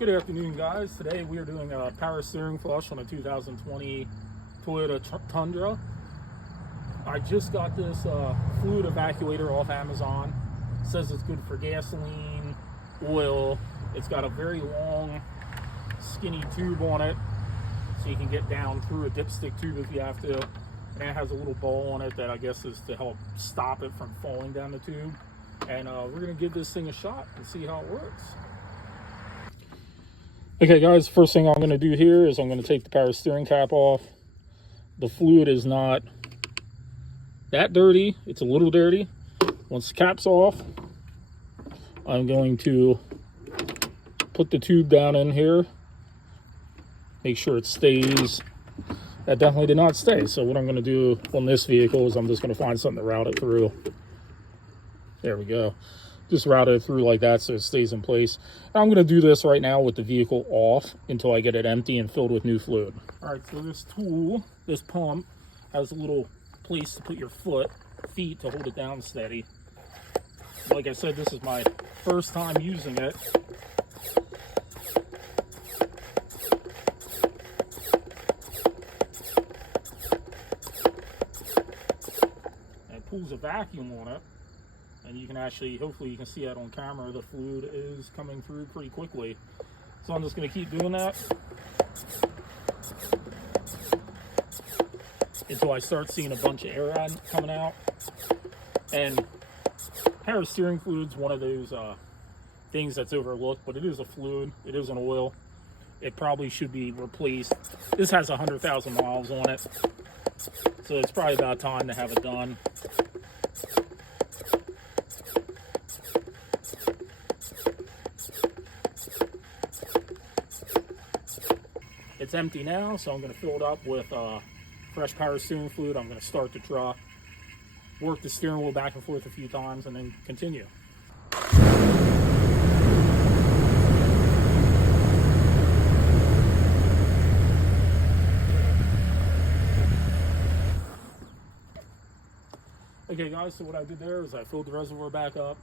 Good afternoon, guys. Today we are doing a power steering flush on a 2020 Toyota Tundra. I just got this fluid evacuator off Amazon. It says it's good for gasoline, oil. It's got a very long, skinny tube on it, so you can get down through a dipstick tube if you have to. And it has a little ball on it that I guess is to help stop it from falling down the tube. And we're gonna give this thing a shot and see how it works. Okay guys, first thing I'm going to do here is I'm going to take the power steering cap off. The fluid is not that dirty, it's a little dirty. Once the cap's off, I'm going to put the tube down in here, make sure it stays. That definitely did not stay, so what I'm going to do on this vehicle is I'm just going to find something to route it through. There we go. Just route it through like that so it stays in place. And I'm going to do this right now with the vehicle off until I get it empty and filled with new fluid. All right, so this tool, this pump, has a little place to put your feet to hold it down steady. Like I said, this is my first time using it. And it pulls a vacuum on it. And you can actually, hopefully you can see that on camera, the fluid is coming through pretty quickly. So I'm just going to keep doing that until I start seeing a bunch of air coming out. And power steering fluid's one of those things that's overlooked, but it is a fluid, it is an oil. It probably should be replaced. This has 100,000 miles on it, so it's probably about time to have it done. It's empty now, so I'm going to fill it up with fresh power steering fluid. I'm going to start the truck, work the steering wheel back and forth a few times, and then continue. Okay guys, so what I did there is I filled the reservoir back up,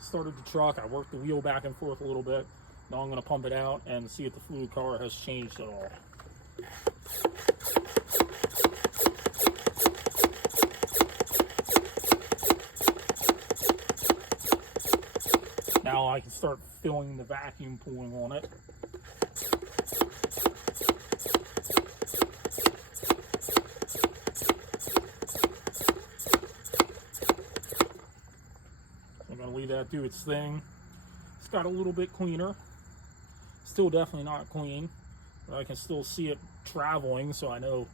started the truck, I worked the wheel back and forth a little bit. Now I'm going to pump it out and see if the fluid color has changed at all. Now I can start filling the vacuum pulling on it. I'm going to leave that do its thing. It's got a little bit cleaner. Still definitely not clean, but I can still see it traveling, so I know.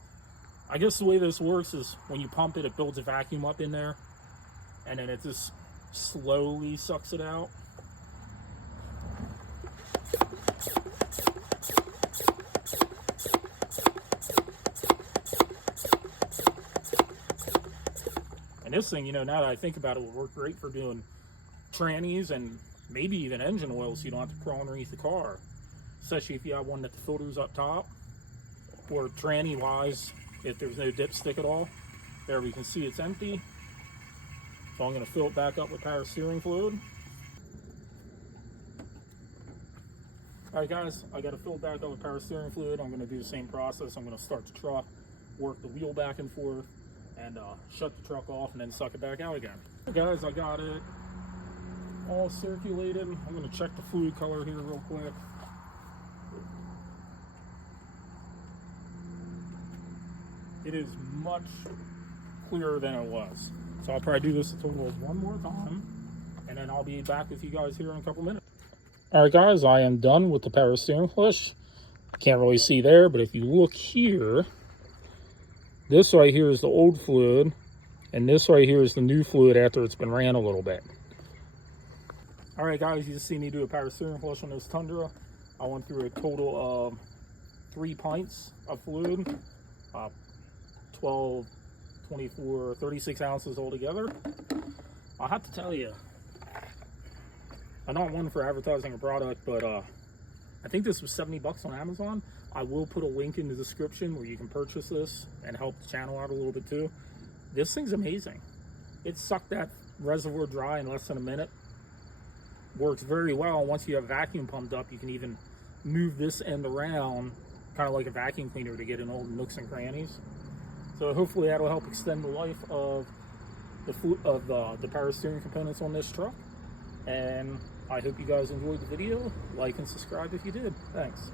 I guess the way this works is when you pump it, it builds a vacuum up in there, and then it just slowly sucks it out. And this thing, you know, now that I think about it, will work great for doing trannies and maybe even engine oil, so you don't have to crawl underneath the car. Especially if you have one that the filter's up top, or tranny wise, if there's no dipstick at all. There we can see it's empty. So I'm going to fill it back up with power steering fluid. Alright guys, I got to fill it back up with power steering fluid. I'm going to do the same process. I'm going to start the truck, work the wheel back and forth, and shut the truck off and then suck it back out again. Okay, guys, I got it all circulated. I'm going to check the fluid color here real quick. It is much clearer than it was. So I'll probably do this a total of one more time, and then I'll be back with you guys here in a couple minutes. All right, guys, I am done with the power steering flush. Can't really see there, but if you look here, this right here is the old fluid, and this right here is the new fluid after it's been ran a little bit. All right, guys, you just see me do a power steering flush on this Tundra. I went through a total of 3 pints of fluid. 12, 24, 36 ounces altogether. I'll have to tell you, I'm not one for advertising a product, but I think this was 70 bucks on Amazon. I will put a link in the description where you can purchase this and help the channel out a little bit too. This thing's amazing. It sucked that reservoir dry in less than a minute. Works very well. Once you have vacuum pumped up, you can even move this end around, kind of like a vacuum cleaner, to get in all the nooks and crannies. So hopefully that'll help extend the life of the power steering components on this truck. And I hope you guys enjoyed the video. Like and subscribe if you did. Thanks.